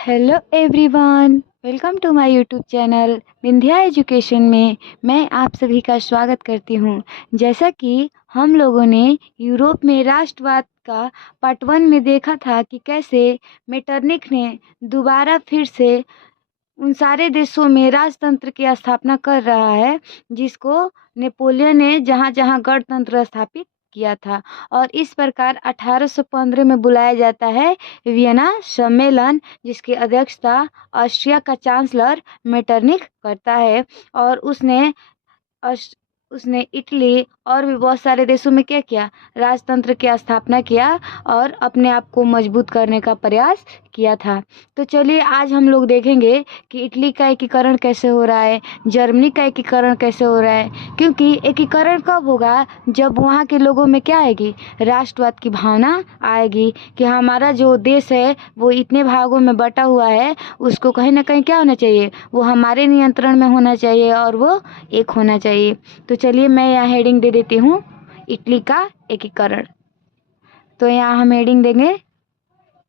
Hello everyone, welcome to my YouTube channel Vindhya education में मैं आप सभी का स्वागत करती हूँ। जैसा कि हम लोगों ने यूरोप में राष्ट्रवाद का पार्ट 1 में देखा था कि कैसे मेटरनिख ने दोबारा फिर से उन सारे देशों में राजतंत्र की स्थापना कर रहा है जिसको नेपोलियन ने जहाँ जहाँ गणतंत्र स्थापित किया था। और इस प्रकार 1815 में बुलाया जाता है वियना सम्मेलन, जिसकी अध्यक्षता ऑस्ट्रिया का चांसलर मेटरनिख करता है। और उसने इटली और भी बहुत सारे देशों में क्या किया, राजतंत्र की स्थापना किया और अपने आप को मजबूत करने का प्रयास किया था। तो चलिए आज हम लोग देखेंगे कि इटली का एकीकरण कैसे हो रहा है, जर्मनी का एकीकरण कैसे हो रहा है। क्योंकि एकीकरण कब होगा, जब वहाँ के लोगों में क्या आएगी, राष्ट्रवाद की भावना आएगी कि हमारा जो देश है वो इतने भागों में बटा हुआ है, उसको कहीं ना कहीं क्या होना चाहिए, वो हमारे नियंत्रण में होना चाहिए और वो एक होना चाहिए। तो चलिए मैं यहाँ हेडिंग दे देती हूँ, इटली का एकीकरण। तो यहाँ हम हेडिंग देंगे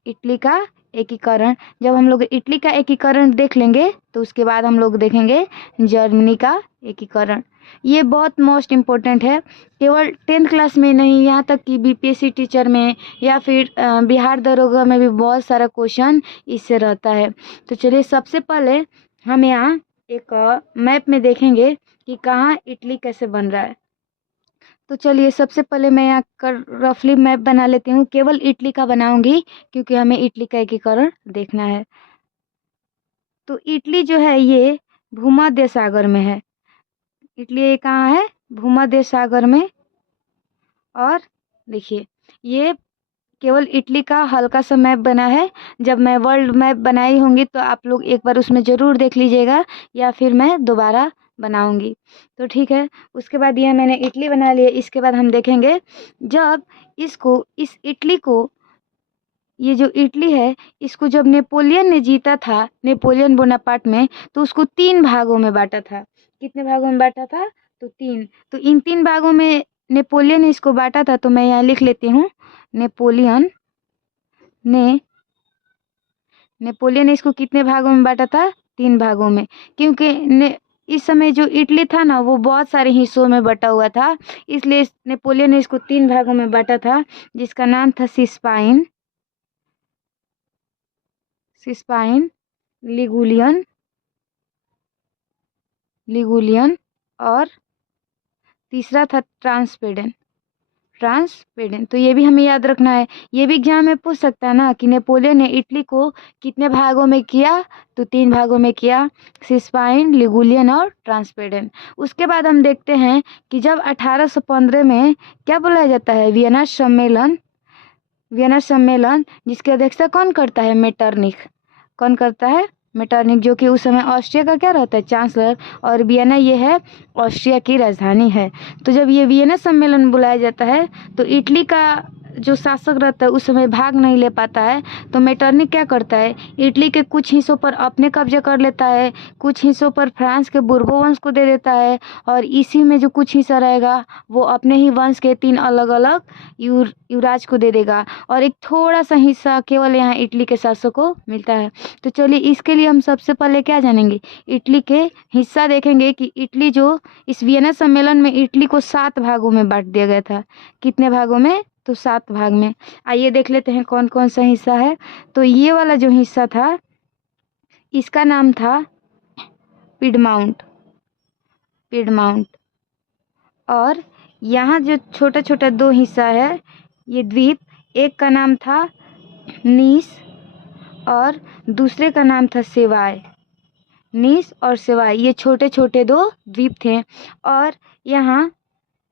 इटली का एकीकरण। जब हम लोग इटली का एकीकरण देख लेंगे तो उसके बाद हम लोग देखेंगे जर्मनी का एकीकरण। ये बहुत मोस्ट इम्पोर्टेंट है, केवल 10th क्लास में नहीं, यहाँ तक कि बीपीएससी टीचर में या फिर बिहार दरोगा में भी बहुत सारा क्वेश्चन इससे रहता है। तो चलिए सबसे पहले हम यहाँ एक मैप में देखेंगे कि कहाँ इटली कैसे बन रहा है। तो चलिए सबसे पहले मैं यहाँ कर रफली मैप बना लेती हूँ, केवल इटली का बनाऊंगी क्योंकि हमें इटली का एकीकरण देखना है। तो इटली जो है ये भूमध्य सागर में है। इटली ये कहाँ है, भूमध्य सागर में। और देखिए ये केवल इटली का हल्का सा मैप बना है। जब मैं वर्ल्ड मैप बनाई होंगी तो आप लोग एक बार उसमें ज़रूर देख लीजिएगा या फिर मैं दोबारा बनाऊंगी। तो ठीक है, उसके बाद ये मैंने इटली बना लिया। इसके बाद हम देखेंगे जब इस इटली को, ये जो इटली है इसको जब नेपोलियन ने जीता था, नेपोलियन बोनापार्ट में, तो उसको 3 भागों में बांटा था। कितने भागों में बांटा था, तो 3। तो इन 3 भागों में नेपोलियन ने इसको बांटा था। तो मैं यहाँ लिख लेती हूँ, नेपोलियन ने इसको कितने भागों में बांटा था, 3 भागों में। क्योंकि इस समय जो इटली था ना वो बहुत सारे हिस्सों में बटा हुआ था, इसलिए नेपोलियन ने इसको 3 भागों में बांटा था, जिसका नाम था सिस्पाइन, लिगुलियन और तीसरा था ट्रांसपेडेन। तो ये भी हमें याद रखना है, ये भी एग्जाम में पूछ सकता है ना कि नेपोलियन ने इटली को कितने भागों में किया, तो 3 भागों में किया, सिस्पाइन, लिगुलियन और ट्रांसपेडेन। उसके बाद हम देखते हैं कि जब 1815 में क्या बुलाया जाता है, वियना सम्मेलन, जिसकी अध्यक्षता कौन करता है, मेटरनिख। कौन करता है, मेटरनिख, जो कि उस समय ऑस्ट्रिया का क्या रहता है, चांसलर। और वियना ये है ऑस्ट्रिया की राजधानी है। तो जब ये वियना सम्मेलन बुलाया जाता है तो इटली का जो शासक रहता है उस समय भाग नहीं ले पाता है। तो मेटरनिख क्या करता है, इटली के कुछ हिस्सों पर अपने कब्जे कर लेता है, कुछ हिस्सों पर फ्रांस के बुर्बो वंश को दे देता है, और इसी में जो कुछ हिस्सा रहेगा वो अपने ही वंश के 3 अलग अलग युवराज को दे देगा, और एक थोड़ा सा हिस्सा केवल यहाँ इटली के शासक को मिलता है। तो चलिए इसके लिए हम सबसे पहले क्या जानेंगे, इटली के हिस्सा देखेंगे कि इटली जो इस वियना सम्मेलन में इटली को 7 भागों में बांट दिया गया था। कितने भागों में, तो 7 भाग में। आइए देख लेते हैं कौन कौन सा हिस्सा है। तो ये वाला जो हिस्सा था इसका नाम था पिडमाउंट। और यहाँ जो छोटा छोटा 2 हिस्सा है, ये द्वीप, एक का नाम था नीस और दूसरे का नाम था सेवाय। नीस और सेवाय ये छोटे छोटे 2 द्वीप थे। और यहाँ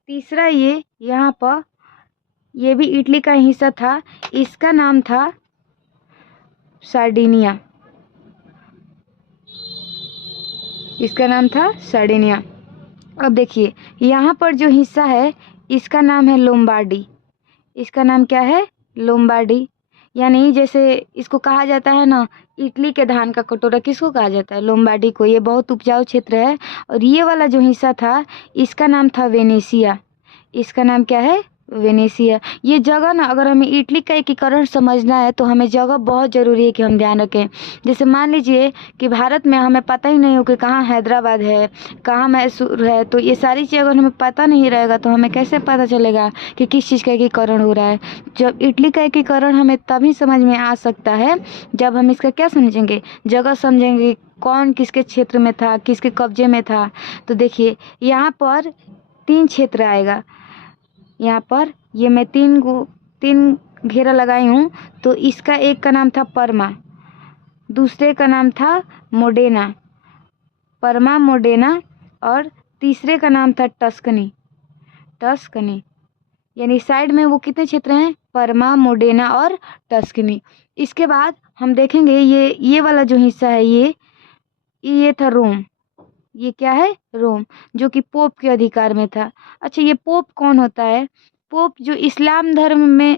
तीसरा ये यहाँ पर ये भी इटली का हिस्सा था, इसका नाम था सार्डिनिया। अब देखिए यहाँ पर जो हिस्सा है इसका नाम है लोम्बार्डी। इसका नाम क्या है, लोम्बार्डी। यानी जैसे इसको कहा जाता है ना, इटली के धान का कटोरा किसको कहा जाता है, लोम्बार्डी को। ये बहुत उपजाऊ क्षेत्र है। और ये वाला जो हिस्सा था इसका नाम था वेनेसिया। इसका नाम क्या है, वेनेशिया। ये जगह ना, अगर हमें इटली का एकीकरण समझना है तो हमें जगह बहुत ज़रूरी है कि हम ध्यान रखें। जैसे मान लीजिए कि भारत में हमें पता ही नहीं हो कि कहाँ हैदराबाद है, कहाँ मैसूर है, तो ये सारी चीज़ अगर हमें पता नहीं रहेगा तो हमें कैसे पता चलेगा कि किस चीज़ का एकीकरण हो रहा है। जब इटली का एकीकरण हमें तभी समझ में आ सकता है जब हम इसका क्या समझेंगे, जगह समझेंगे, कौन किसके क्षेत्र में था, किसके कब्जे में था। तो देखिए यहाँ पर 3 क्षेत्र आएगा। यहाँ पर ये मैं 3 घेरा लगाई हूँ। तो इसका एक का नाम था परमा, दूसरे का नाम था मोडेना, परमा मोडेना, और तीसरे का नाम था टस्कनी। टस्कनी यानी साइड में वो कितने क्षेत्र हैं, परमा, मोडेना और टस्कनी। इसके बाद हम देखेंगे ये वाला जो हिस्सा है ये था रोम। ये क्या है, रोम, जो कि पोप के अधिकार में था। अच्छा, ये पोप कौन होता है? पोप जो इस्लाम धर्म में,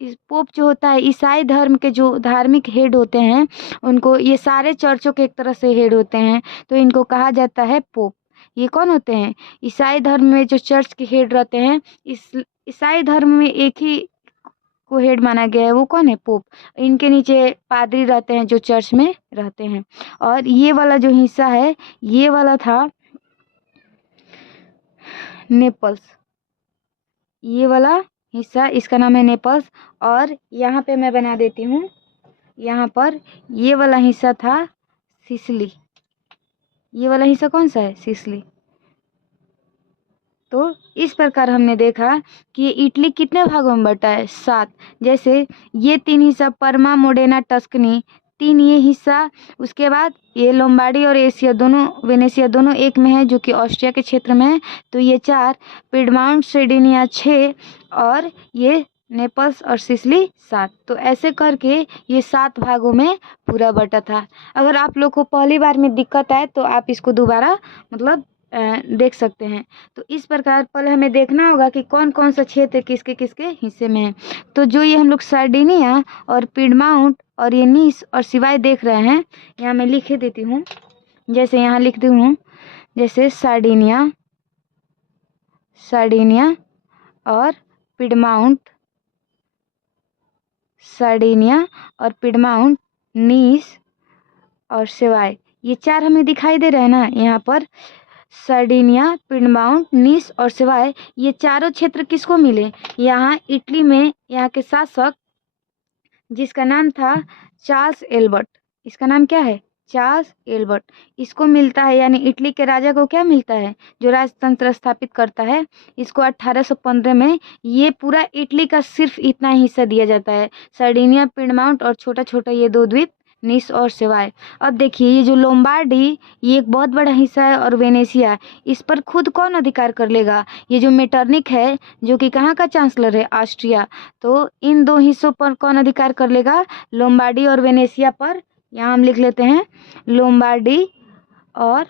इस पोप जो होता है ईसाई धर्म के जो धार्मिक हेड होते हैं, उनको, ये सारे चर्चों के एक तरह से हेड होते हैं, तो इनको कहा जाता है पोप। ये कौन होते हैं? ईसाई धर्म में जो चर्च के हेड रहते हैं, इस ईसाई धर्म में एक ही को हेड माना गया है, वो कौन है, पोप। इनके नीचे पादरी रहते हैं जो चर्च में रहते हैं। और ये वाला जो हिस्सा है, ये वाला था नेपल्स। ये वाला हिस्सा, इसका नाम है नेपल्स। और यहाँ पे मैं बना देती हूँ, यहाँ पर ये वाला हिस्सा था सिसिली। ये वाला हिस्सा कौन सा है, सिसिली। तो इस प्रकार हमने देखा कि इटली कितने भागों में बटा है, 7। जैसे ये 3 हिस्सा, परमा, मोडेना, टस्कनी, 3 ये हिस्सा। उसके बाद ये लोम्बार्डी और एशिया दोनों, वेनेशिया दोनों एक में है, जो कि ऑस्ट्रिया के क्षेत्र में है। तो ये 4, पिडमाउंट, सर्डिनिया 6, और ये नेपल्स और सिसिली 7। तो ऐसे करके ये 7 भागों में पूरा बटा था। अगर आप लोग को पहली बार में दिक्कत आए तो आप इसको दोबारा मतलब देख सकते हैं। तो इस प्रकार पहले हमें देखना होगा कि कौन कौन सा क्षेत्र किसके किसके हिस्से में है। तो जो ये हम लोग सार्डिनिया और पिडमाउंट और ये नीस और सिवाय देख रहे हैं, यहाँ मैं लिख देती हूँ। जैसे यहाँ लिखती हूँ, जैसे सार्डिनिया और पिडमाउंट, सार्डिनिया और पिडमाउंट, नीस और सिवाय, ये 4 हमें दिखाई दे रहे हैं ना। यहाँ पर सार्डिनिया, पिडमाउंट, नीस और सिवाय, ये चारों क्षेत्र किसको मिले? यहाँ इटली में यहाँ के शासक जिसका नाम था चार्ल्स एल्बर्ट, इसका नाम क्या है, चार्ल्स एल्बर्ट, इसको मिलता है। यानी इटली के राजा को क्या मिलता है, जो राजतंत्र स्थापित करता है, इसको 1815 में ये पूरा इटली का सिर्फ इतना हिस्सा दिया जाता है, सार्डिनिया, पिडमाउंट और छोटा छोटा ये 2 द्वीप नीस और सिवाय। अब देखिए ये जो लोम्बार्डी, ये एक बहुत बड़ा हिस्सा है, और वेनेशिया, इस पर खुद कौन अधिकार कर लेगा? ये जो मेटरनिक है, जो कि कहाँ का चांसलर है, ऑस्ट्रिया। तो इन 2 हिस्सों पर कौन अधिकार कर लेगा? लोम्बार्डी और वेनेशिया पर। यहाँ हम लिख लेते हैं लोम्बार्डी और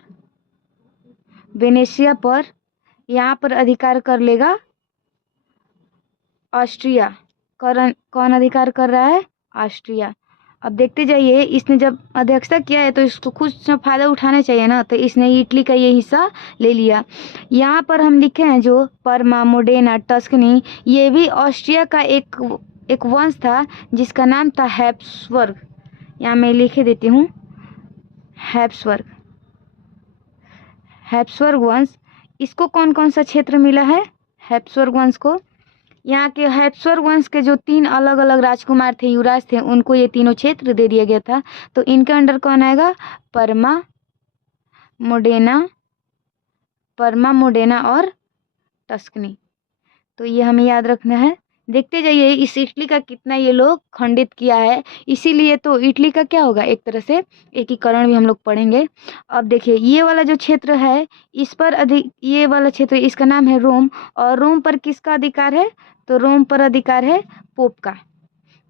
वेनेशिया पर, यहाँ पर अधिकार कर लेगा ऑस्ट्रिया। कौन अधिकार कर रहा है? ऑस्ट्रिया। अब देखते जाइए, इसने जब अध्यक्षता किया है तो इसको कुछ फायदा उठाना चाहिए ना, तो इसने इटली का ये हिस्सा ले लिया। यहाँ पर हम लिखे हैं जो परमा, मोडेना, टस्कनी, ये भी ऑस्ट्रिया का एक वंश था जिसका नाम था हैब्सबर्ग। यहाँ मैं लिखे देती हूँ हैब्सबर्ग वंश। इसको कौन कौन सा क्षेत्र मिला है हैब्सबर्ग वंश को? यहाँ के हैब्सबर्ग वंश के जो 3 अलग अलग राजकुमार थे, युवराज थे, उनको ये तीनों क्षेत्र दे दिया गया था। तो इनके अंडर कौन आएगा? परमा, मोडेना और टस्कनी। तो ये हमें याद रखना है। देखते जाइए इस इटली का कितना ये लोग खंडित किया है, इसीलिए तो इटली का क्या होगा, एक तरह से एकीकरण भी हम लोग पढ़ेंगे। अब देखिए ये वाला जो क्षेत्र है, इस पर ये वाला क्षेत्र, इसका नाम है रोम। और रोम पर किसका अधिकार है? तो रोम पर अधिकार है पोप का।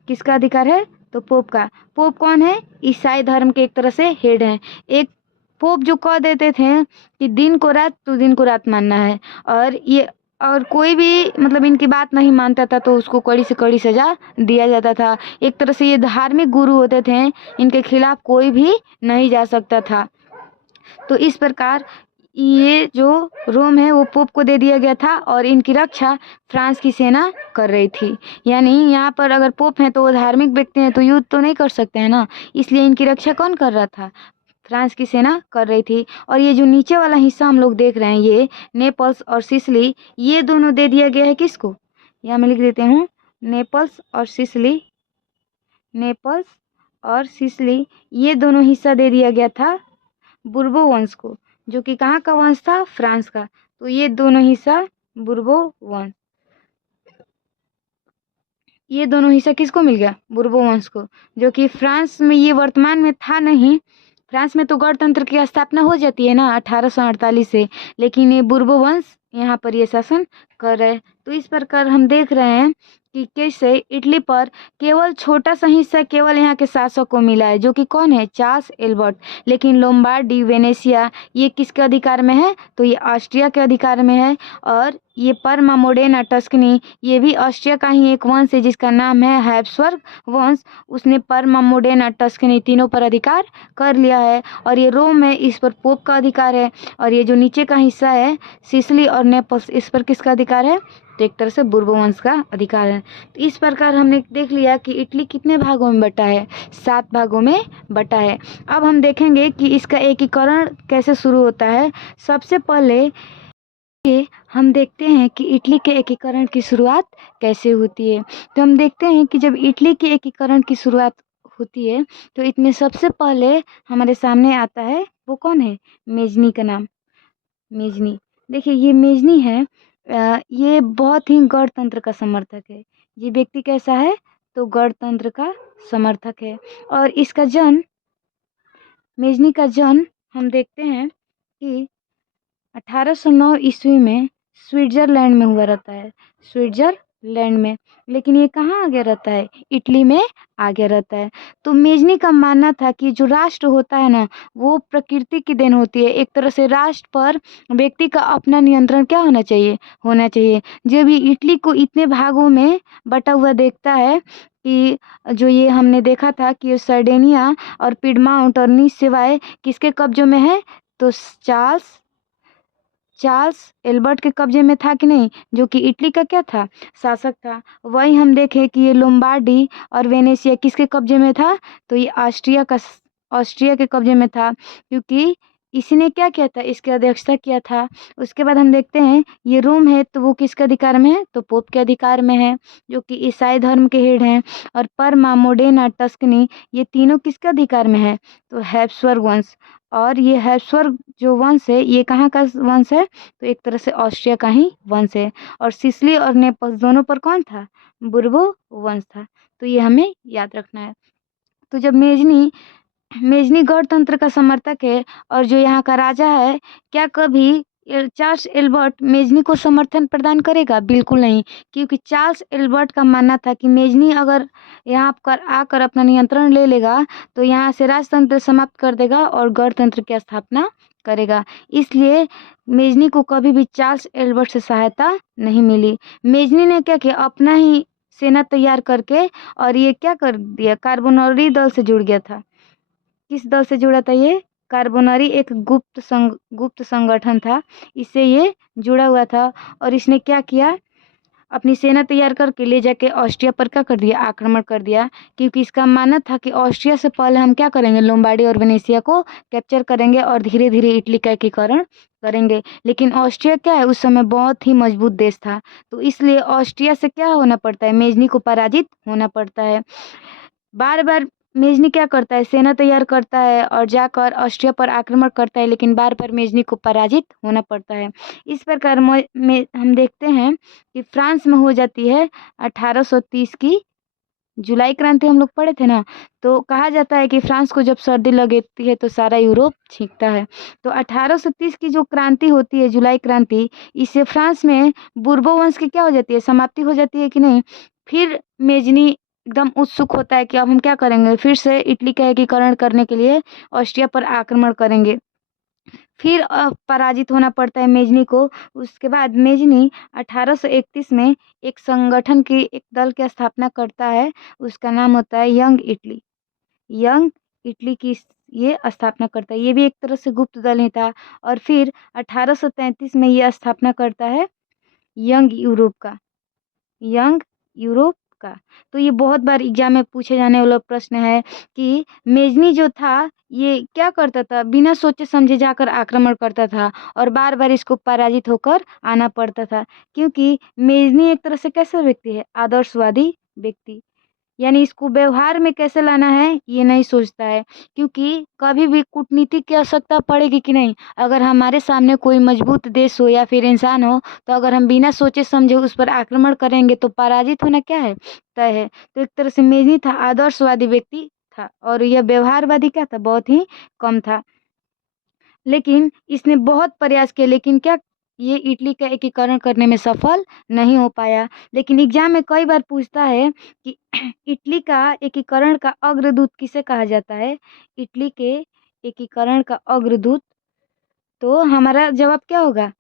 किसका अधिकार है? तो पोप का। पोप कौन है? ईसाई धर्म के एक तरह से हेड हैं। एक पोप जो कह देते थे कि दिन को रात तो दिन को रात मानना है, और कोई भी मतलब इनकी बात नहीं मानता था तो उसको कड़ी से कड़ी सजा दिया जाता था। एक तरह से ये धार्मिक गुरु होते थे, इनके खिलाफ कोई भी नहीं जा सकता था। तो इस प्रकार ये जो रोम है वो पोप को दे दिया गया था और इनकी रक्षा फ्रांस की सेना कर रही थी। यानी यहाँ पर अगर पोप हैं तो वो धार्मिक व्यक्ति हैं तो युद्ध तो नहीं कर सकते हैं ना, इसलिए इनकी रक्षा कौन कर रहा था? फ्रांस की सेना कर रही थी। और ये जो नीचे वाला हिस्सा हम लोग देख रहे हैं, ये नेपल्स और सिसिली, ये दोनों दे दिया गया है किसको? यहाँ मैं लिख देती हूँ, नेपल्स और सिसिली, नेपल्स और सिसिली, ये दोनों हिस्सा दे दिया गया था बुर्बो वंश को, जो कि कहाँ का वंश था? फ्रांस का। तो ये दोनों हिस्सा बुर्बो वंश, ये दोनों हिस्सा किसको मिल गया? बुर्बो वंश को, जो कि फ्रांस में ये वर्तमान में था नहीं। फ्रांस में तो गणतंत्र की स्थापना हो जाती है ना 1848 से, लेकिन ये बुर्बो वंश यहाँ पर ये शासन कर रहे। तो इस प्रकार हम देख रहे हैं कि कैसे इटली पर केवल छोटा सा हिस्सा केवल यहाँ के शासक को मिला है, जो कि कौन है? Charles Albert. लेकिन लोम्बार्डी, वेनेशिया, ये किसके अधिकार में है? तो ये ऑस्ट्रिया के अधिकार में है। और ये परमा, मोडेना, टस्कनी, ये भी ऑस्ट्रिया का ही एक वंश है जिसका नाम है हैब्सबर्ग वंश। उसने परमा, मोडेना, टस्कनी तीनों पर अधिकार कर लिया है। और ये रोम है, इस पर पोप का अधिकार है। और ये जो नीचे का हिस्सा है सिसिली और नेपल्स, इस पर किसका अधिकार है? तो एक तरह से बुर्बो वंश का अधिकार है। तो इस प्रकार हमने देख लिया कि इटली कितने भागों में बटा है? 7 भागों में बटा है। अब हम देखेंगे कि इसका एकीकरण कैसे शुरू होता है। सबसे पहले हम देखते हैं कि इटली के एकीकरण की शुरुआत कैसे होती है। तो हम देखते हैं कि जब इटली के एकीकरण की शुरुआत होती है तो इसमें सबसे पहले हमारे सामने आता है, वो कौन है? मेजनी का नाम। मेजनी, देखिए ये मेजनी है, ये बहुत ही गणतंत्र का समर्थक है। ये व्यक्ति कैसा है? तो गणतंत्र का समर्थक है। और इसका जन्म, मेजनी का जन्म हम देखते हैं कि 1809 ईस्वी में स्विट्जरलैंड में हुआ रहता है, स्विट्जरलैंड में। लेकिन ये कहाँ आगे रहता है? इटली में आगे रहता है। तो मेजनी का मानना था कि जो राष्ट्र होता है ना, वो प्रकृति की देन होती है। एक तरह से राष्ट्र पर व्यक्ति का अपना नियंत्रण क्या होना चाहिए? होना चाहिए। जब ये इटली को इतने भागों में बटा हुआ देखता है कि जो ये हमने देखा था कि सर्डेनिया और पिडमाउंट और नीस सिवाय किसके कब्जों में है? तो चार्ल्स एल्बर्ट के कब्जे में था कि नहीं, जो कि इटली का क्या था? शासक था। वही हम देखें कि ये लोम्बार्डी और वेनेशिया किसके कब्जे में था? तो ये ऑस्ट्रिया के कब्जे में था, क्योंकि इसने क्या किया था? इसकी अध्यक्षता किया था। उसके बाद हम देखते हैं ये रोम है, तो वो किसके अधिकार में है? तो पोप के अधिकार में है, जो कि ईसाई धर्म के हेड हैं। और परमा, मोडेना, टस्कनी, ये तीनों किसके अधिकार में है? तो हैब्सबर्ग वंश। और ये हैब्सबर्ग जो वंश है, ये कहाँ का वंश है? तो एक तरह से ऑस्ट्रिया का ही वंश है। और सिसिली और नेपल्स दोनों पर कौन था? बुर्बो वंश था। तो ये हमें याद रखना है। तो जब मेजनी मेजनी गणतंत्र का समर्थक है और जो यहाँ का राजा है, क्या कभी चार्ल्स एल्बर्ट मेजनी को समर्थन प्रदान करेगा? बिल्कुल नहीं, क्योंकि चार्ल्स एल्बर्ट का मानना था कि मेजनी अगर यहाँ पर आकर अपना नियंत्रण ले लेगा तो यहाँ से राजतंत्र समाप्त कर देगा और गणतंत्र की स्थापना करेगा। इसलिए मेजनी को कभी भी चार्ल्स एल्बर्ट से सहायता नहीं मिली। मेजनी ने क्या किया? अपना ही सेना तैयार करके, और ये क्या कर दिया? कार्बोनरी दल से जुड़ गया था। किस दल से जुड़ा था ये? कार्बोनरी एक गुप्त संगठन था, इससे ये जुड़ा हुआ था। और इसने क्या किया? अपनी सेना तैयार करके ले जाके ऑस्ट्रिया पर क्या कर दिया? आक्रमण कर दिया। क्योंकि इसका मानना था कि ऑस्ट्रिया से पहले हम क्या करेंगे? लोम्बार्डी और वेनेशिया को कैप्चर करेंगे और धीरे धीरे इटली का एकीकरण करेंगे। लेकिन ऑस्ट्रिया क्या है? उस समय बहुत ही मजबूत देश था, तो इसलिए ऑस्ट्रिया से क्या होना पड़ता है? मेजनी को पराजित होना पड़ता है। बार बार मेजनी क्या करता है? सेना तैयार करता है और जाकर ऑस्ट्रिया पर आक्रमण करता है, लेकिन बार बार मेजनी को पराजित होना पड़ता है। इस प्रकार में हम देखते हैं कि फ्रांस में हो जाती है 1830 की जुलाई क्रांति। हम लोग पढ़े थे ना, तो कहा जाता है कि फ्रांस को जब सर्दी लगती है तो सारा यूरोप छींकता है। तो 1830 की जो क्रांति होती है, जुलाई क्रांति, इससे फ्रांस में बुर्बो वंश की क्या हो जाती है? समाप्ति हो जाती है कि नहीं? फिर मेजनी एकदम उत्सुक होता है कि अब हम क्या करेंगे? फिर से इटली का एकीकरण करने के लिए ऑस्ट्रिया पर आक्रमण करेंगे। फिर पराजित होना पड़ता है मेजनी को। उसके बाद मेजनी 1831 में एक संगठन की, एक दल की स्थापना करता है। उसका नाम होता है यंग इटली। यंग इटली की ये स्थापना करता है। ये भी एक तरह से गुप्त दल ही था। और फिर 1833 में ये स्थापना करता है यंग यूरोप का, यंग यूरोप का। तो ये बहुत बार एग्जाम में पूछे जाने वाला प्रश्न है कि मेजनी जो था ये क्या करता था, बिना सोचे समझे जाकर आक्रमण करता था और बार बार इसको पराजित होकर आना पड़ता था। क्योंकि मेजनी एक तरह से कैसा व्यक्ति है, आदर्शवादी व्यक्ति, यानी इसको व्यवहार में कैसे लाना है ये नहीं सोचता है। क्योंकि कभी भी कूटनीति की आवश्यकता पड़ेगी कि नहीं, अगर हमारे सामने कोई मजबूत देश हो या फिर इंसान हो, तो अगर हम बिना सोचे समझे उस पर आक्रमण करेंगे तो पराजित होना क्या है, तय है। तो एक तरह से मेजनी था आदर्शवादी व्यक्ति था, और यह व्यवहारवादी क्या था, बहुत ही कम था। लेकिन इसने बहुत प्रयास किए, लेकिन क्या ये इटली का एकीकरण करने में सफल नहीं हो पाया। लेकिन एग्जाम में कई बार पूछता है कि इटली का एकीकरण का अग्रदूत किसे कहा जाता है, इटली के एकीकरण का अग्रदूत। तो हमारा जवाब क्या होगा,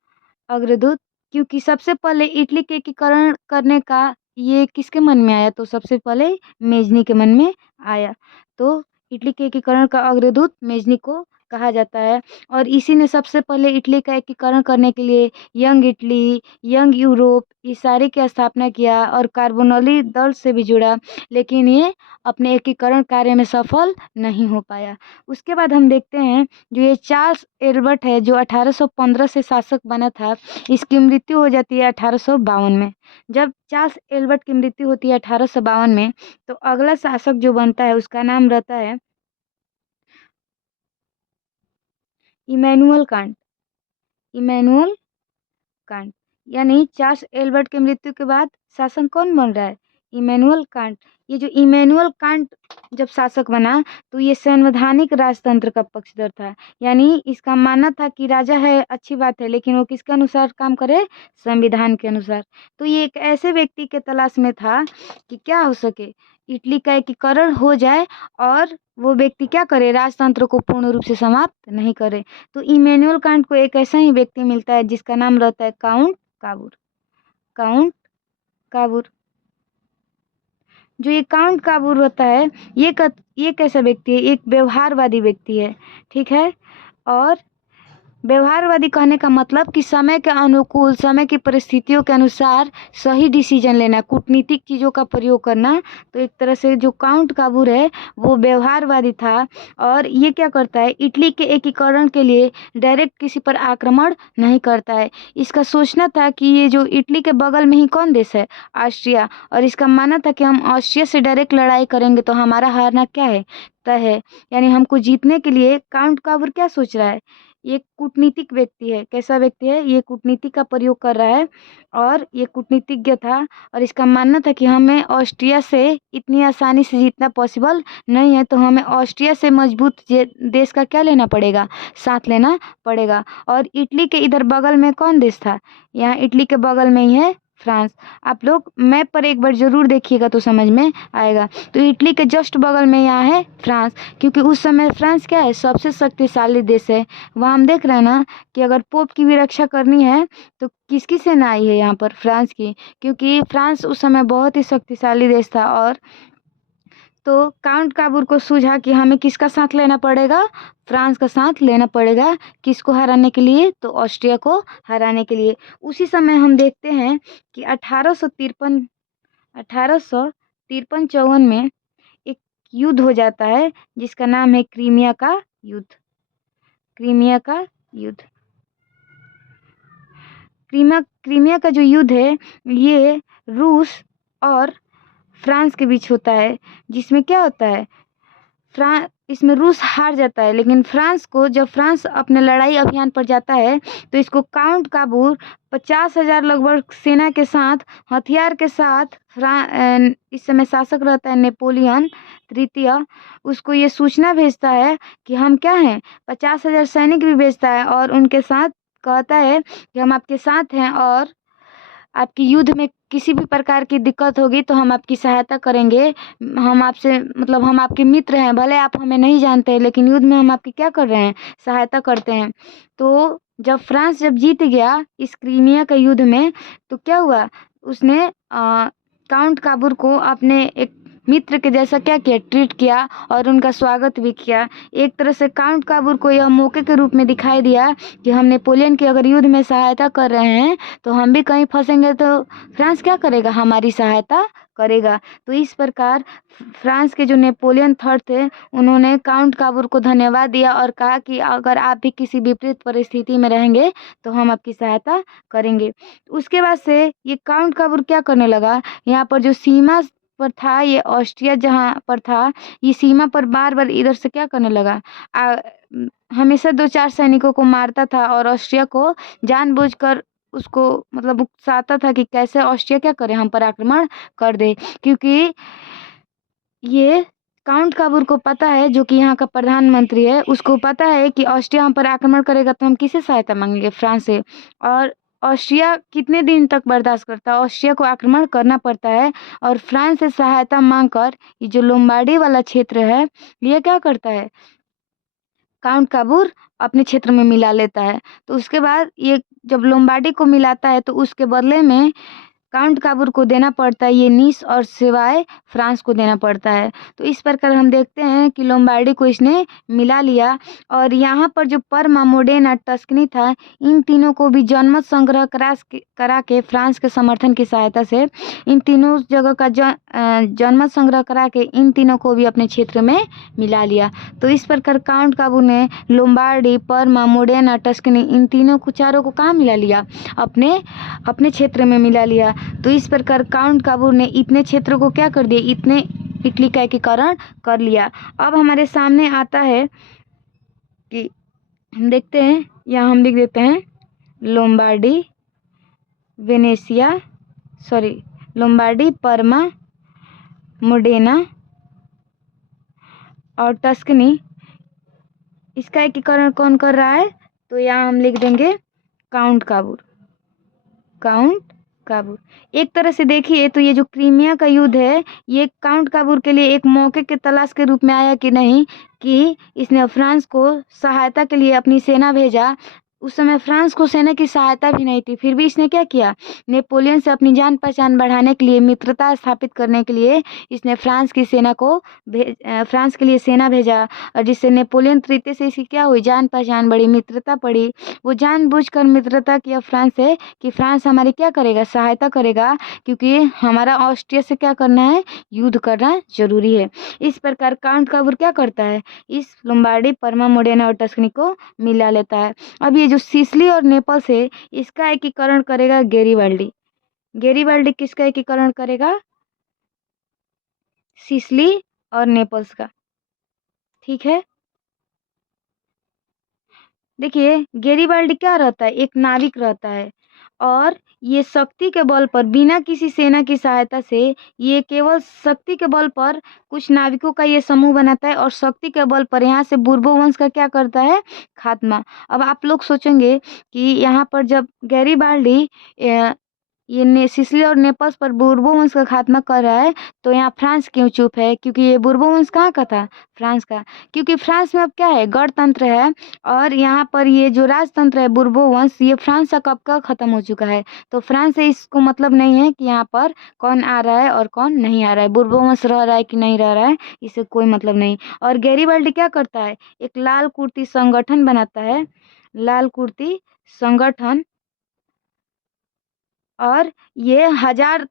अग्रदूत। क्योंकि सबसे पहले इटली के एकीकरण करने का ये किसके मन में आया, तो सबसे पहले मेजनी के मन में आया। तो इटली के एकीकरण का अग्रदूत मेजनी को कहा जाता है। और इसी ने सबसे पहले इटली का एकीकरण करने के लिए यंग इटली, यंग यूरोप इस सारे की स्थापना किया और कार्बोनली दल से भी जुड़ा। लेकिन ये अपने एकीकरण कार्य में सफल नहीं हो पाया। उसके बाद हम देखते हैं जो ये चार्ल्स एल्बर्ट है, जो 1815 से शासक बना था, इसकी मृत्यु हो जाती है 1852 में। जब चार्ल्स एल्बर्ट की मृत्यु होती है 1852 में, तो अगला शासक जो बनता है उसका नाम रहता है इमैनुअल कांट, इमैनुअल कांट। यानी चार्ल्स एल्बर्ट की मृत्यु के बाद शासक कौन बन रहा है, इमैनुअल कांट। ये जो इमैनुअल कांट जब शासक बना तो ये संवैधानिक राजतंत्र का पक्षधर था। यानी इसका मानना था कि राजा है अच्छी बात है, लेकिन वो किसके अनुसार काम करे, संविधान के अनुसार। तो ये एक ऐसे व्यक्ति के तलाश में था कि क्या हो सके, इटली का एकीकरण हो जाए और वो व्यक्ति क्या करे, राजतंत्र को पूर्ण रूप से समाप्त नहीं करे। तो इमैनुअल कांट को एक ऐसा ही व्यक्ति मिलता है जिसका नाम रहता है काउंट काबूर, काउंट काबूर। जो ये काउंट काबूर होता है ये कैसा व्यक्ति है, एक व्यवहारवादी व्यक्ति है, ठीक है। और व्यवहारवादी कहने का मतलब कि समय के अनुकूल, समय की परिस्थितियों के अनुसार सही डिसीजन लेना, कूटनीतिक चीज़ों का प्रयोग करना। तो एक तरह से जो काउंट काबूर है वो व्यवहारवादी था। और ये क्या करता है, इटली के एकीकरण के लिए डायरेक्ट किसी पर आक्रमण नहीं करता है। इसका सोचना था कि ये जो इटली के बगल में ही कौन देश है, ऑस्ट्रिया, और इसका मानना था कि हम ऑस्ट्रिया से डायरेक्ट लड़ाई करेंगे तो हमारा हारना क्या है, तय है। यानी हमको जीतने के लिए काउंट काबूर क्या सोच रहा है, ये कूटनीतिक व्यक्ति है। कैसा व्यक्ति है, ये कूटनीति का प्रयोग कर रहा है और ये कूटनीतिज्ञ था। और इसका मानना था कि हमें ऑस्ट्रिया से इतनी आसानी से जीतना पॉसिबल नहीं है, तो हमें ऑस्ट्रिया से मजबूत देश का क्या लेना पड़ेगा, साथ लेना पड़ेगा। और इटली के इधर बगल में कौन देश था, यहाँ इटली के बगल में ही है फ्रांस। आप लोग मैप पर एक बार ज़रूर देखिएगा तो समझ में आएगा। तो इटली के जस्ट बगल में यहाँ है फ्रांस, क्योंकि उस समय फ्रांस क्या है, सबसे शक्तिशाली देश है। वहाँ हम देख रहे हैं ना कि अगर पोप की भी रक्षा करनी है तो किसकी सेना आई है यहाँ पर, फ्रांस की, क्योंकि फ्रांस उस समय बहुत ही शक्तिशाली देश था। और तो काउंट काबूर को सूझा कि हमें किसका साथ लेना पड़ेगा, फ्रांस का साथ लेना पड़ेगा। किसको हराने के लिए, तो ऑस्ट्रिया को हराने के लिए। उसी समय हम देखते हैं कि 1853-54 में एक युद्ध हो जाता है जिसका नाम है क्रीमिया का युद्ध, क्रीमिया का युद्ध। क्रीमिया का जो युद्ध है ये रूस और फ्रांस के बीच होता है, जिसमें क्या होता है, इसमें रूस हार जाता है। लेकिन फ्रांस को, जब फ्रांस अपने लड़ाई अभियान पर जाता है तो इसको काउंट काबूर 50,000 लगभग सेना के साथ, हथियार के साथ, इस समय शासक रहता है नेपोलियन तृतीय, उसको ये सूचना भेजता है कि हम क्या हैं, 50,000 सैनिक भी भेजता है और उनके साथ कहता है कि हम आपके साथ हैं और आपकी युद्ध में किसी भी प्रकार की दिक्कत होगी तो हम आपकी सहायता करेंगे। हम आपसे, मतलब हम आपके मित्र हैं, भले आप हमें नहीं जानते हैं, लेकिन युद्ध में हम आपकी क्या कर रहे हैं, सहायता करते हैं। तो जब फ्रांस जब जीत गया इस क्रीमिया के युद्ध में, तो क्या हुआ, उसने काउंट काबूर को अपने एक मित्र के जैसा क्या किया, ट्रीट किया और उनका स्वागत भी किया। एक तरह से काउंट काबूर को यह मौके के रूप में दिखाई दिया कि हम नेपोलियन की अगर युद्ध में सहायता कर रहे हैं तो हम भी कहीं फंसेंगे तो फ्रांस क्या करेगा, हमारी सहायता करेगा। तो इस प्रकार फ्रांस के जो नेपोलियन थर्ड थे उन्होंने काउंट काबूर को धन्यवाद दिया और कहा कि अगर आप भी किसी विपरीत परिस्थिति में रहेंगे तो हम आपकी सहायता करेंगे। उसके बाद से ये काउंट काबूर क्या करने लगा, यहाँ पर जो सीमा पर था, ये ऑस्ट्रिया जहाँ पर था, ये सीमा पर बार बार इधर से क्या करने लगा, हमेशा 2-4 सैनिकों को मारता था और ऑस्ट्रिया को जानबूझकर उसको मतलब उकसाता था कि कैसे ऑस्ट्रिया क्या करे, हम पर आक्रमण कर दे। क्योंकि ये काउंट काबूर को पता है, जो कि यहाँ का प्रधानमंत्री है, उसको पता है कि ऑस्ट्रिया हम पर आक्रमण करेगा तो हम किससे सहायता मांगेंगे, फ्रांस से। और ऑस्ट्रिया कितने दिन तक बर्दाश्त करता है, ऑस्ट्रिया को आक्रमण करना पड़ता है और फ्रांस से सहायता मांगकर ये जो लोम्बार्डी वाला क्षेत्र है ये क्या करता है, काउंट काबूर अपने क्षेत्र में मिला लेता है। तो उसके बाद ये जब लोम्बार्डी को मिलाता है तो उसके बदले में काउंट काबूर को देना पड़ता है ये नीस और सिवाय फ्रांस को देना पड़ता है। तो इस प्रकार हम देखते हैं कि लोम्बार्डी को इसने मिला लिया। और यहाँ पर जो पर्मा, मोडेना, टस्कनी था, इन तीनों को भी जनमत संग्रह करा के फ्रांस के समर्थन की सहायता से इन तीनों जगह का जनमत संग्रह करा के इन तीनों को भी अपने क्षेत्र में मिला लिया। तो इस प्रकार काउंट काबूर ने लोम्बार्डी, पर्मा, मोडेना, टस्कनी इन तीनों को चारों को कहाँ मिला लिया, अपने क्षेत्र में मिला लिया। तो इस प्रकार काउंट काबूर ने इतने क्षेत्रों को क्या कर दिया, इतने इटली का एकीकरण कर लिया। अब हमारे सामने आता है कि हम देखते हैं, यहाँ हम लिख देते हैं लोम्बार्डी, लोम्बार्डी, पर्मा, मोडेना और टस्कनी, इसका एकीकरण कौन कर रहा है, तो यहाँ हम लिख देंगे काउंट काबूर। एक तरह से देखिए तो ये जो क्रीमिया का युद्ध है ये काउंट काबूर के लिए एक मौके के तलाश के रूप में आया कि नहीं, कि इसने फ्रांस को सहायता के लिए अपनी सेना भेजा। उस समय फ्रांस को सेना की सहायता भी नहीं थी, फिर भी इसने क्या किया, नेपोलियन से अपनी जान पहचान बढ़ाने के लिए, मित्रता स्थापित करने के लिए इसने फ्रांस के लिए सेना भेजा। और जिससे नेपोलियन तृतीय से इसकी क्या हुई, जान पहचान बढ़ी, मित्रता बढ़ी। वो जानबूझकर मित्रता किया फ्रांस से कि फ्रांस हमारी क्या करेगा, सहायता करेगा, क्योंकि हमारा ऑस्ट्रिया से क्या करना है, युद्ध करना जरूरी है। इस प्रकार काउंट काबूर क्या करता है, इस लोम्बार्डी, पर्मा, मोडेना और टस्कनी को मिला लेता है। अब ये जो सिसिली और नेपल्स है इसका एकीकरण करेगा गेरिबाल्डी किसका एकीकरण करेगा, सिसिली और नेपल्स का। ठीक है, देखिए गेरिबाल्डी क्या रहता है, एक नाविक रहता है और ये शक्ति के बल पर, बिना किसी सेना की सहायता से, ये केवल शक्ति के बल पर कुछ नाविकों का ये समूह बनाता है और शक्ति के बल पर यहाँ से बुर्बो वंश का क्या करता है, खात्मा। अब आप लोग सोचेंगे कि यहाँ पर जब गैरिबाल्डी ये सिसिली और नेपल्स पर बुर्बो वंश का खात्मा कर रहा है तो यहाँ फ्रांस क्यों चुप है, क्योंकि ये बुर्बो वंश कहाँ का था, फ्रांस का। क्योंकि फ्रांस में अब क्या है, गणतंत्र है और यहाँ पर ये जो राजतंत्र है बुर्बो वंश, ये फ्रांस का कब का खत्म हो चुका है। तो फ्रांस से इसको मतलब नहीं है कि यहाँ पर कौन आ रहा है और कौन नहीं आ रहा है, बुर्बो वंश रह रहा है कि नहीं रह रहा है, इससे कोई मतलब नहीं। और गैरिबाल्डी क्या करता है, एक लाल कुर्ती संगठन बनाता है, लाल कुर्ती संगठन, और ये 1000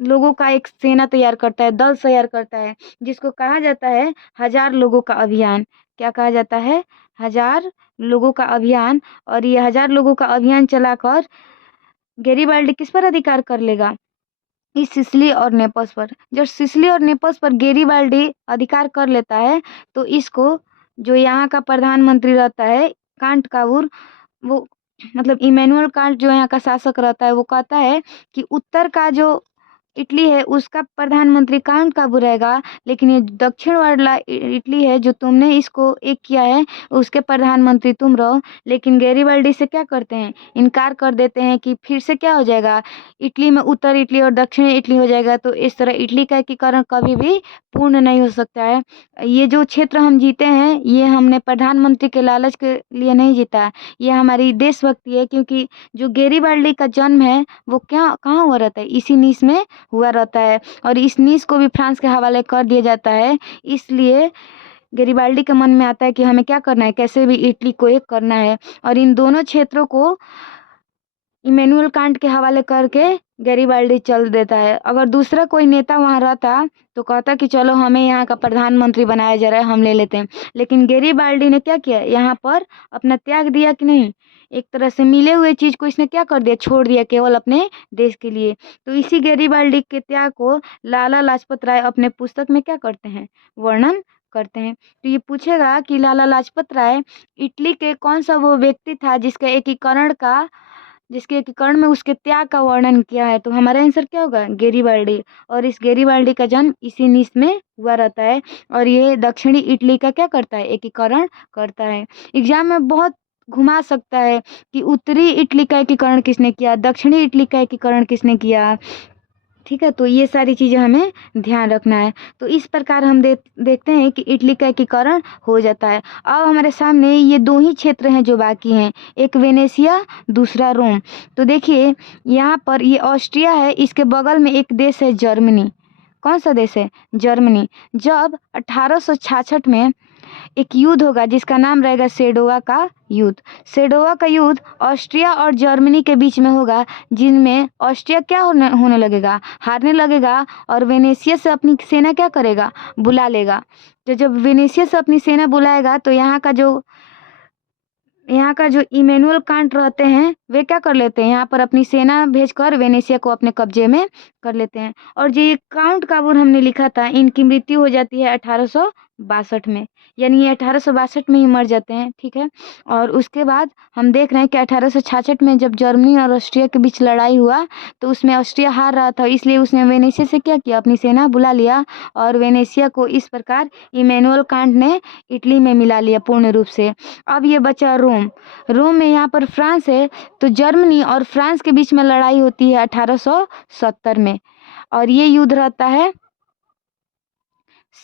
लोगों का एक सेना तैयार करता है, दल तैयार करता है, जिसको कहा जाता है 1000 लोगों का अभियान। क्या कहा जाता है, 1000 लोगों का अभियान। और ये 1000 लोगों का अभियान चलाकर गैरिबाल्डी किस पर अधिकार कर लेगा, इस सिसिली और नेपल्स पर। जब सिसिली और नेपल्स पर गैरिबाल्डी अधिकार कर लेता है तो इसको, जो यहाँ का प्रधानमंत्री रहता है कांट काबूर, वो मतलब इमैनुअल कांट जो यहाँ का शासक रहता है, वो कहता है कि उत्तर का जो इटली है उसका प्रधानमंत्री काउंट काबूर रहेगा, लेकिन ये दक्षिण वाला इटली है जो तुमने इसको एक किया है उसके प्रधानमंत्री तुम रहो। लेकिन गैरिबाल्डी से क्या करते हैं, इनकार कर देते हैं कि फिर से क्या हो जाएगा, इटली में उत्तर इटली और दक्षिण इटली हो जाएगा। तो इस तरह इटली का एकीकरण कभी भी पूर्ण नहीं हो सकता है। ये जो क्षेत्र हम जीते हैं ये हमने प्रधानमंत्री के लालच के लिए नहीं जीता, ये हमारी देशभक्ति है। क्योंकि जो गैरिबाल्डी का जन्म है वो क्या कहाँ हुआ रहता है, इसी नीस में हुआ रहता है और इस नीस को भी फ्रांस के हवाले कर दिया जाता है। इसलिए गैरिबाल्डी के मन में आता है कि हमें क्या करना है, कैसे भी इटली को एक करना है और इन दोनों क्षेत्रों को इमैनुअल कांट के हवाले करके गैरिबाल्डी चल देता है। अगर दूसरा कोई नेता वहाँ रहता तो कहता कि चलो हमें यहाँ का प्रधानमंत्री बनाया जा रहा है, हम ले लेते हैं। लेकिन गैरिबाल्डी ने क्या किया, यहाँ पर अपना त्याग दिया कि नहीं, एक तरह से मिले हुए चीज को इसने क्या कर दिया, छोड़ दिया केवल अपने देश के लिए। तो इसी गैरिबाल्डी के त्याग को लाला लाजपत राय अपने पुस्तक में क्या करते हैं, वर्णन करते हैं। तो ये पूछेगा कि लाला लाजपत राय इटली के कौन सा वो व्यक्ति था जिसके एकीकरण में उसके त्याग का वर्णन किया है, तो हमारा आंसर क्या होगा, गैरिबाल्डी। और इस गैरिबाल्डी का जन्म इसी निस में हुआ रहता है और ये दक्षिणी इटली का क्या करता है, एकीकरण करता है। एग्जाम में बहुत घुमा सकता है कि उत्तरी इटली का एकीकरण किसने किया, दक्षिणी इटली का एकीकरण किसने किया, ठीक है। तो ये सारी चीज़ें हमें ध्यान रखना है। तो इस प्रकार हम देखते हैं कि इटली का एकीकरण हो जाता है। अब हमारे सामने ये दो ही क्षेत्र हैं जो बाकी हैं, एक वेनेशिया, दूसरा रोम। तो देखिए यहाँ पर ये ऑस्ट्रिया है, इसके बगल में एक देश है जर्मनी। कौन सा देश है, जर्मनी। जब 1866 में एक युद्ध होगा जिसका नाम रहेगा सेडोवा का युद्ध। सेडोवा का युद्ध ऑस्ट्रिया और जर्मनी के बीच में होगा, जिनमें ऑस्ट्रिया क्या होने लगेगा, हारने लगेगा और वेनेशिया से अपनी सेना क्या करेगा, बुला लेगा। तो जब वेनेशिया से अपनी सेना बुलाएगा तो यहाँ का जो इमैनुअल कांट रहते हैं वे क्या कर लेते हैं, यहाँ पर अपनी सेना भेजकर वेनेशिया को अपने कब्जे में कर लेते हैं। और जो ये काउंट काबूर हमने लिखा था, इनकी मृत्यु हो जाती है 1862 में, यानी ये 1862 में ही मर जाते हैं, ठीक है। और उसके बाद हम देख रहे हैं कि 1866 में जब जर्मनी और ऑस्ट्रिया के बीच लड़ाई हुआ तो उसमें ऑस्ट्रिया हार रहा था, इसलिए उसने वेनेशिया से क्या किया, अपनी सेना बुला लिया और वेनेशिया को इस प्रकार इमैनुअल कांट ने इटली में मिला लिया पूर्ण रूप से। अब ये बचा रोम। रोम में यहाँ पर फ्रांस है, तो जर्मनी और फ्रांस के बीच में लड़ाई होती है 1870 में और ये युद्ध रहता है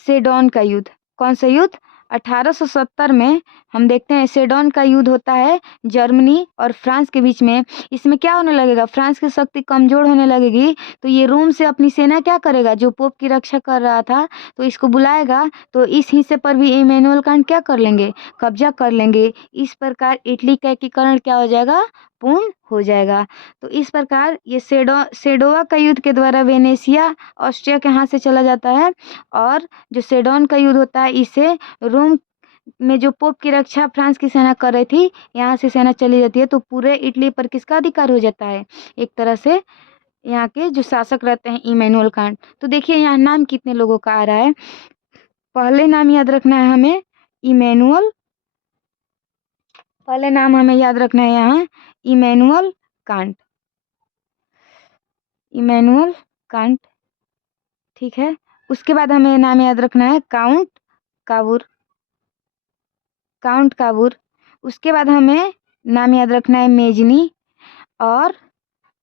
सेडोन का युद्ध। कौन सा युद्ध, 1870 में हम देखते हैं सेडोन का युद्ध होता है जर्मनी और फ्रांस के बीच में। इसमें क्या होने लगेगा, फ्रांस की शक्ति कमजोर होने लगेगी, तो ये रोम से अपनी सेना क्या करेगा, जो पोप की रक्षा कर रहा था, तो इसको बुलाएगा। तो इस हिस्से पर भी इमैनुअल कांट क्या कर लेंगे, कब्जा कर लेंगे। इस प्रकार इटली का एकीकरण क्या हो जाएगा, पूर्ण हो जाएगा। तो इस प्रकार ये सेडोवा का युद्ध के द्वारा वेनेशिया ऑस्ट्रिया के हाथ से चला जाता है और जो सेडोन का युद्ध होता है इससे रोम में जो पोप की रक्षा फ्रांस की सेना कर रही थी, यहाँ से सेना चली जाती है। तो पूरे इटली पर किसका अधिकार हो जाता है, एक तरह से यहाँ के जो शासक रहते हैं इमैनुअल कांट। तो देखिए यहाँ नाम कितने लोगों का आ रहा है। पहले नाम याद रखना है हमें इमैनुअल, पहले नाम हमें याद रखना है यहाँ इमैनुअल कांट, इमैनुअल कांट, ठीक है। उसके बाद हमें नाम याद रखना है काउंट काबूर, काउंट काबूर। उसके बाद हमें नाम याद रखना है मेजनी और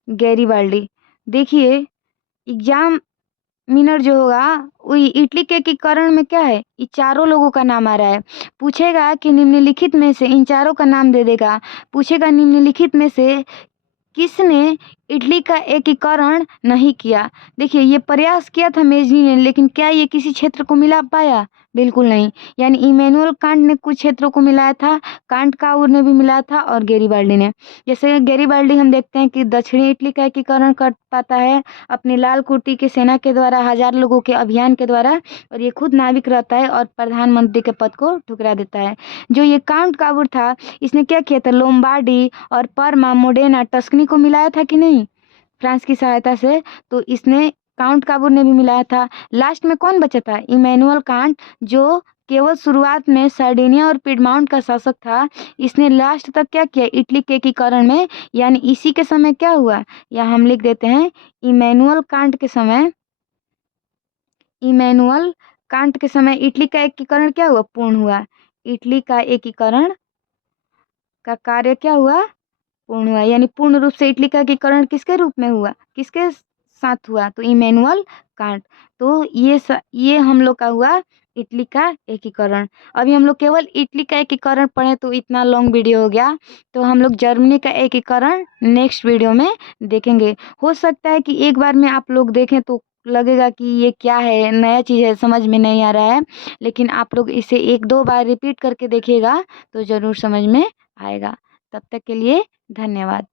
गैरिबाल्डी। देखिए एग्जाम मिनर जो होगा वो इटली के एकीकरण में क्या है, ये चारों लोगों का नाम आ रहा है। पूछेगा कि निम्नलिखित में से, इन चारों का नाम दे देगा, पूछेगा निम्नलिखित में से किसने इटली का एकीकरण नहीं किया। देखिए ये प्रयास किया था मेजनी ने, लेकिन क्या ये किसी क्षेत्र को मिला पाया, बिल्कुल नहीं। यानी इमैनुअल कांट ने कुछ क्षेत्रों को मिलाया था, कांट काउर ने भी मिलाया था और गैरिबाल्डी ने। जैसे गैरिबाल्डी हम देखते हैं कि दक्षिणी इटली का एकीकरण कर पाता है अपनी लाल कुर्ती की सेना के द्वारा, 1000 लोगों के अभियान के द्वारा, और ये खुद नाविक रहता है और प्रधानमंत्री के पद को ठुकरा देता है। जो ये काउंट काबूर था इसने क्या किया था, लोम्बार्डी और परमा, मोडेना, टस्कनी को मिलाया था कि नहीं फ्रांस की सहायता से। तो इसने काउंट काबूर ने भी मिलाया था। लास्ट में कौन बचा था, इमैनुअल कांट, जो केवल शुरुआत में सार्डिनिया और पिडमाउंट का शासक था। इसने लास्ट तक क्या किया, इटली के एकीकरण में, यानी इसी के समय क्या हुआ, या हम लिख देते हैं इमैनुअल कांट के समय, इमैनुअल कांट के समय इटली का एकीकरण क्या हुआ, पूर्ण हुआ। इटली का एकीकरण का कार्य क्या हुआ, पूर्ण हुआ। यानी पूर्ण रूप से इटली का एकीकरण किसके रूप में हुआ, किसके साथ हुआ, तो इमैनुअल कांट। तो ये हम लोग का हुआ इटली का एकीकरण। अभी हम लोग केवल इटली का एकीकरण पढ़े तो इतना लॉन्ग वीडियो हो गया। तो हम लोग जर्मनी का एकीकरण नेक्स्ट वीडियो में देखेंगे। हो सकता है कि एक बार में आप लोग देखें तो लगेगा कि ये क्या है, नया चीज़ है, समझ में नहीं आ रहा है। लेकिन आप लोग इसे 1-2 बार रिपीट करके देखिएगा तो ज़रूर समझ में आएगा। तब तक के लिए धन्यवाद।